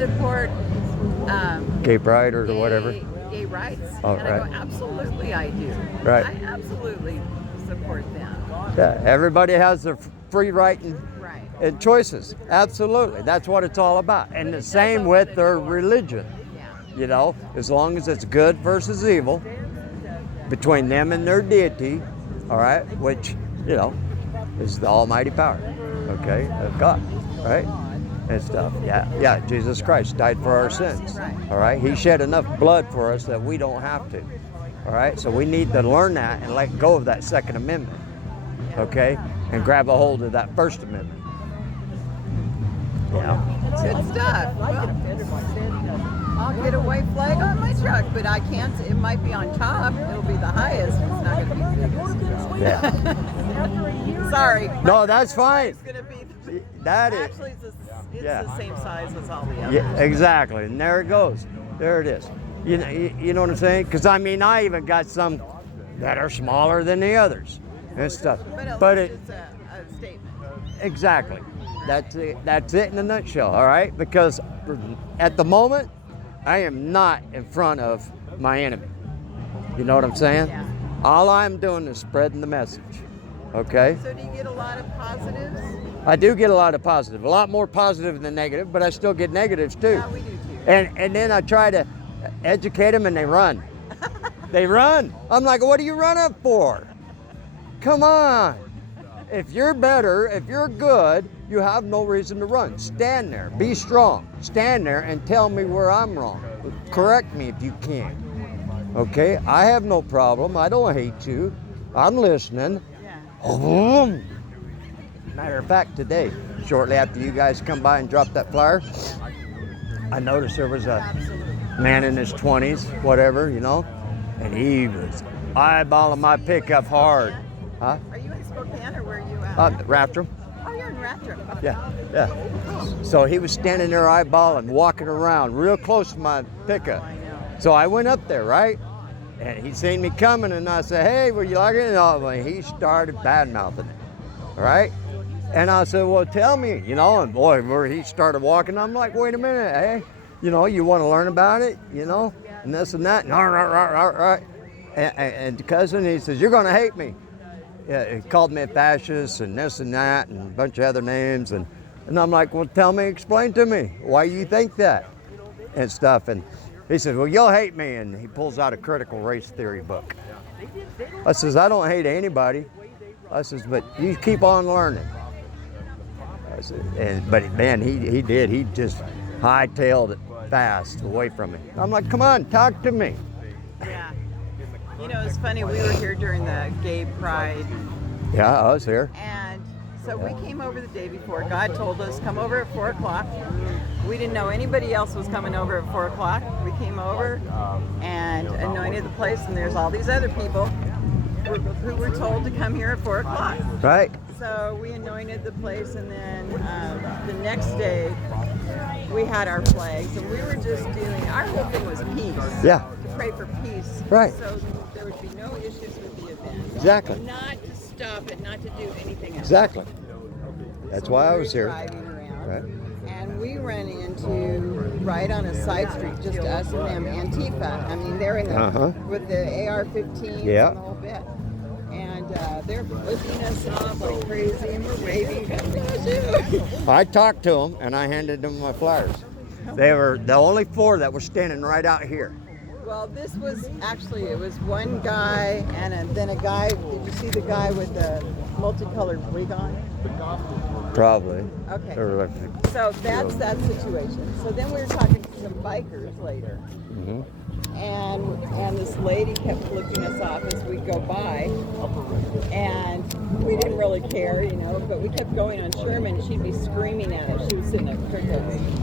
support Gay pride or whatever. gay rights? Oh, and I right. go, absolutely I do. Right. I absolutely support them. Yeah, everybody has their free right Right. and choices. Absolutely. That's what it's all about. And the same with their religion. Yeah. You know, as long as it's good versus evil between them and their deity, all right, which, you know, is the almighty power, okay, of God, right? And stuff. Yeah, Jesus Christ died for our sins. All right. He shed enough blood for us that we don't have to. All right. So we need to learn that and let go of that Second Amendment. Okay? And grab a hold of that First Amendment. Yeah. Good stuff. Well, I'll get a white flag on my truck, but I can't. It might be on top. It'll be the highest. It's not going to be the biggest. Yeah. Sorry. No, that's fine. It's going to be. That is. Actually, it's Yeah. the same size as all the others. Yeah, exactly. And there it goes. There it is. You know what I'm saying? Because I mean, I even got some that are smaller than the others and stuff. But it's a statement. Exactly. That's it in a nutshell. All right. Because at the moment, I am not in front of my enemy. You know what I'm saying? Yeah. All I'm doing is spreading the message. Okay. So do you get a lot of positives? I do get a lot of positive, a lot more positive than negative, but I still get negatives too. Yeah, we do too. And then I try to educate them and they run. They run. I'm like, what are you running for? Come on. If you're better, if you're good, you have no reason to run. Stand there. Be strong. Stand there and tell me where I'm wrong. Correct me if you can. Okay? I have no problem. I don't hate you. I'm listening. Yeah. Matter of fact, today, shortly after you guys come by and drop that flyer, I noticed there was a man in his 20s, whatever, you know, and he was eyeballing my pickup hard. Huh? Are you in Spokane or where are you at? Rathdrum. Oh, you're in Rathdrum. Yeah. So he was standing there eyeballing, walking around real close to my pickup. I know. So I went up there, right? And he seen me coming, and I said, hey, were you like it? And he started bad-mouthing it, right? And I said, well, tell me, you know, and boy, where he started walking, I'm like, wait a minute, hey, you know, you want to learn about it, you know, and this and that, and the cousin, he says, you're going to hate me. Yeah, he called me a fascist and this and that and a bunch of other names, and I'm like, well, tell me, explain to me why you think that and stuff. And he says, well, you'll hate me, and he pulls out a critical race theory book. I says, I don't hate anybody. I says, but you keep on learning. But man, he did. He just hightailed it fast away from me. I'm like, come on, talk to me. Yeah. You know, it's funny. We were here during the Gay Pride, Yeah, I was here. and so we came over the day before. God told us come over at 4 o'clock. We didn't know anybody else was coming over at 4 o'clock. We came over and anointed the place, and there's all these other people who were told to come here at 4 o'clock. Right. So we anointed the place, and then the next day we had our flags, and we were just doing, our whole thing was peace. Yeah. To pray for peace. Right. So there would be no issues with the event. Exactly. Not to stop it, not to do anything else. Exactly. That's So why I we was were here. driving around, Right. and we ran into, right on a side street, just us and them, Antifa. I mean, they're in the, with the AR-15s Yeah. and the whole bit. And they're flipping us off like crazy, and we're waving, God bless you. I talked to them and I handed them my flyers. They were the only 4 that were standing right out here. Well, this was actually, it was one guy and then a guy, did you see the guy with the multicolored wig on? Probably. Okay. They were like, So that's that situation. So then we were talking to some bikers later. mhm. And this lady kept flipping us off as we go by, and we didn't really care, you know, but we kept going on Sherman. She'd be screaming at us. She was sitting at Crickets.